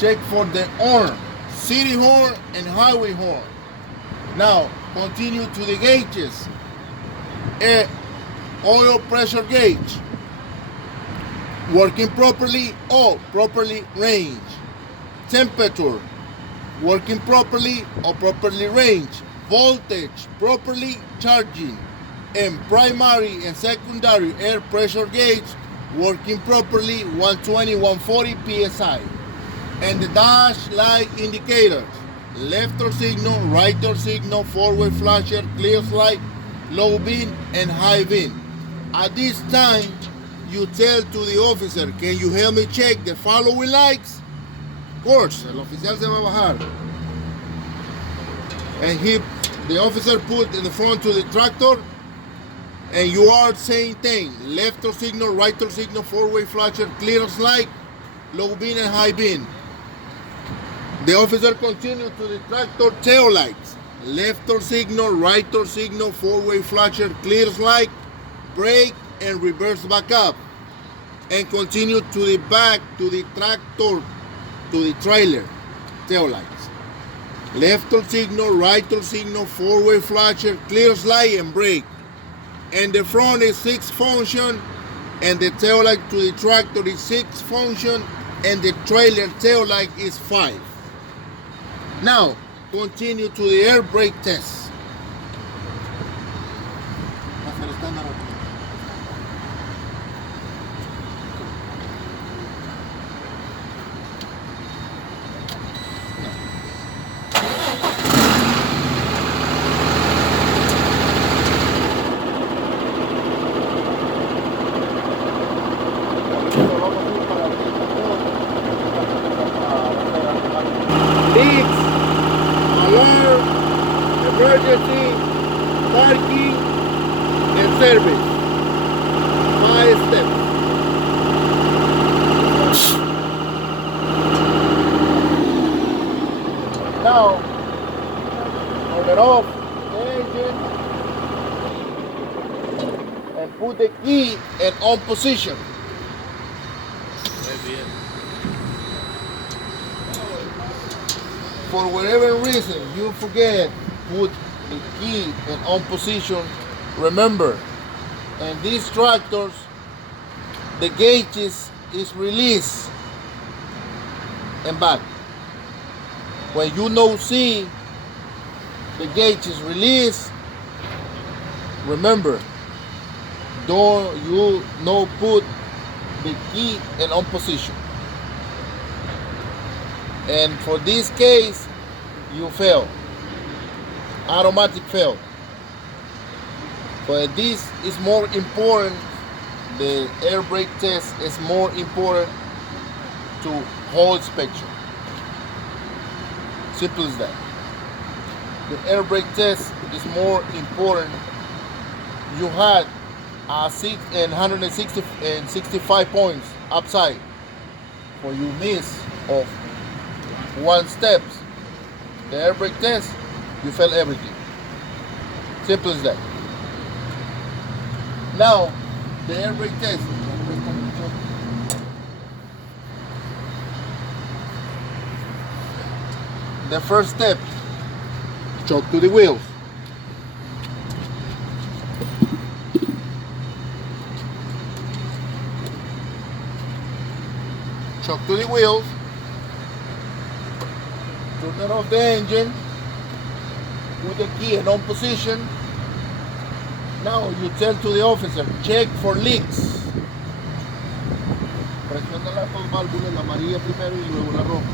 check for the horn, city horn and highway horn. Now continue to the gauges. Oil pressure gauge, working properly or properly range. Temperature, working properly or properly range. Voltage, properly charging. And primary and secondary air pressure gauge, working properly, 120, 140 psi. And the dash light indicators, left turn signal, right turn signal, four-way flasher, clear light, low beam and high beam. At this time, you tell to the officer, can you help me check the following lights? Of course, el oficial se va a bajar. And the officer put in the front to the tractor, and you are saying thing, left turn signal, right turn signal, four-way flasher, clear light, low beam and high beam. The officer continued to the tractor tail lights, left turn signal, right turn signal, four-way flasher, clear light, brake and reverse back up, and continue to the back to the tractor, to the trailer tail lights, left turn signal, right turn signal, four-way flasher, clear light and brake. And the front is 6 function, and the tail light to the tractor is 6 function, and the trailer tail light is 5. Now continue to the air brake test. Leaks, alarm, emergency, parking, and service. 5 steps. Now, turn it off the engine and put the key in on position. For whatever reason you forget, put the key in on position. Remember, in these tractors, the gauges is released and back. When you no see the gauge is released, remember, don't you no put the key in on position. And for this case, you fail. Automatic fail. But this is more important. The air brake test is more important to whole inspection. Simple as that. The air brake test is more important. You had 165 points upside. For you miss of 1 step, the air brake test, you fail everything. Simple as that. Now, the air brake test. The first step, choke to the wheels. Choke to the wheels. Turn off the engine, put the key in on position. Now you tell to the officer, check for leaks. Presiona las 2 válvulas, la amarilla primero y luego la roja.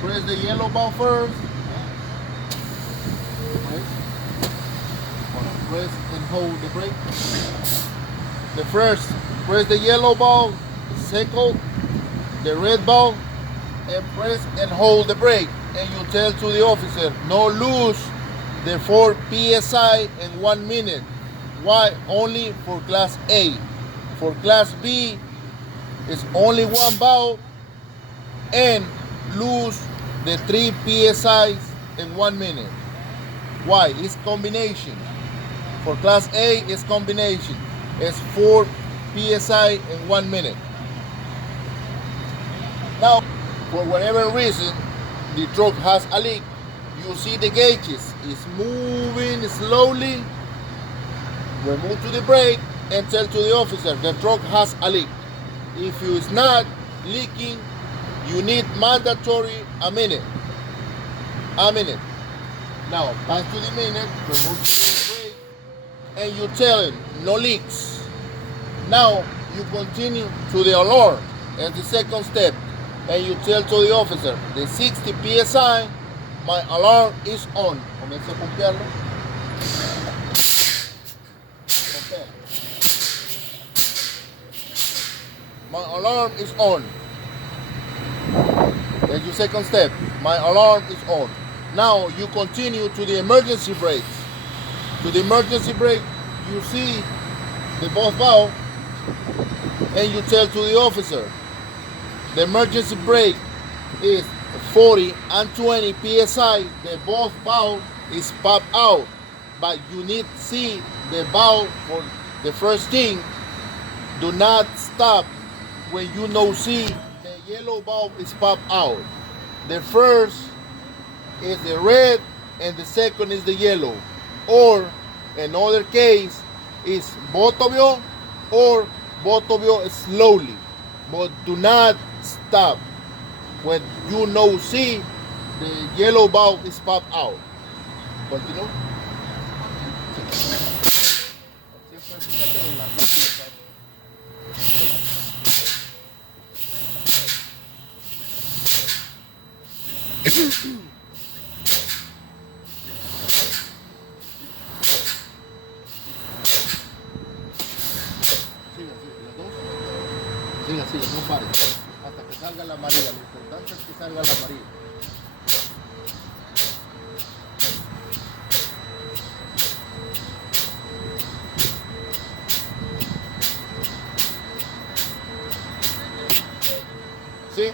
Press the yellow valve first. Press and hold the brake. The first, press the yellow valve, second, the red valve, and press and hold the brake. And you tell to the officer, no lose the 4 psi in 1 minute. Why? Only for class A. For class B, it's only 1 valve and lose the 3 psi in 1 minute. Why? It's combination. For class A, it's combination. It's 4 psi in 1 minute. Now, for whatever reason, the truck has a leak, you see the gauges is moving slowly, remove to the brake and tell to the officer the truck has a leak. If you is not leaking, you need mandatory a minute. Now pass to the minute, remove to the brake, and you tell him no leaks. Now you continue to the alarm as the second step, and you tell to the officer the 60 psi, my alarm is on. Comienza a pumpearlo. Okay. My alarm is on. That's your second step. My alarm is on. Now you continue to the emergency brakes. To the emergency brake, you see the both valve, and you tell to the officer the emergency brake is 40 and 20 psi. The both valve is popped out, but you need to see the valve for the first thing. Do not stop when you know see the yellow valve is popped out. The first is the red and the second is the yellow. Or another case is botobio or botobio slowly, but do not stop when you know see the yellow valve is popped out. Continue. Siga, no pare, hasta que salga la amarilla. Lo importante es que salga la amarilla. See?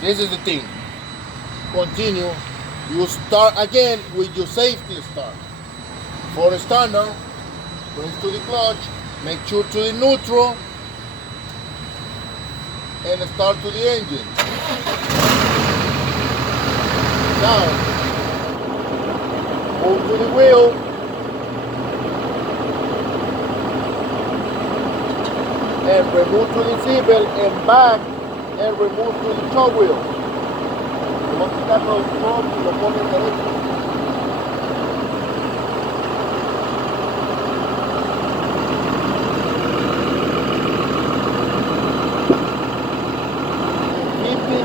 This is the thing. Continue. You start again with your safety start. For a standard, press to the clutch, make sure to the neutral, and start to the engine. Now, move to the wheel, and remove to the seatbelt and back, and remove to the choke wheel. Vamos a quitar los top y lo ponen derecho.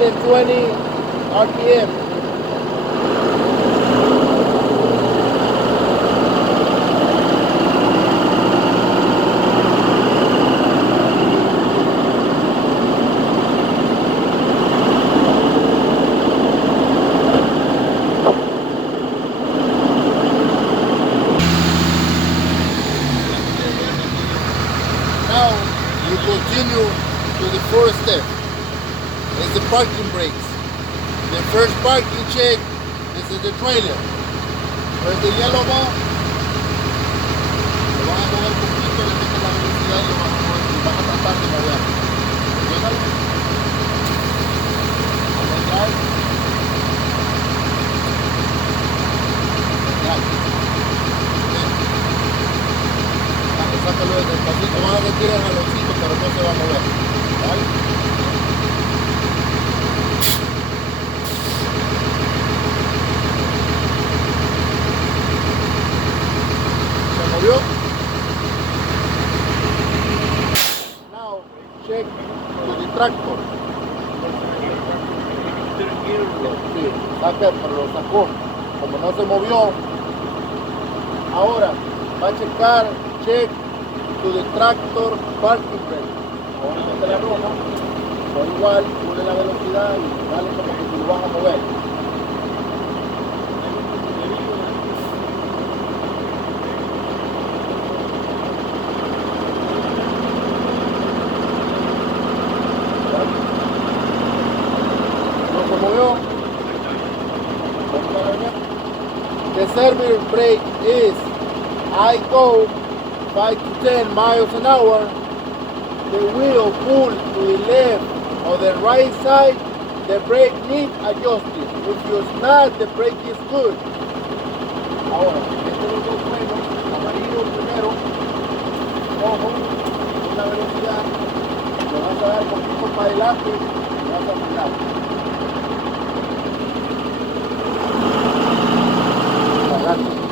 And 20 RPM. Now you continue to the first step. It's the parking brakes. The first parking check, this is the trailer. Press the yellow ball. Lo van a mover un poquito, le meten la velocidad y lo van a mover y van a tratar de mover. Llévalo. Vamos a drive. Sácalo despacito, van a retirar el jaloncito, pero no se va a mover. ¿Vale? Now check to the tractor. Sí, pero lo sacó. Como no se movió. Ahora va a checar, check to the tractor parking brake. Ahora mete la roja. Por igual, pone la velocidad y dale como que tú lo vas a mover. The service brake is I go 5 to 10 miles an hour. The wheel pull to the left On the right side, the brake needs adjusting. If it's not, the brake is good. Ahora, estos los dos frenos, amarillo primero, ojo, una velocidad, lo vas a dar un poquito para adelante y vas a frenar. Para adelante.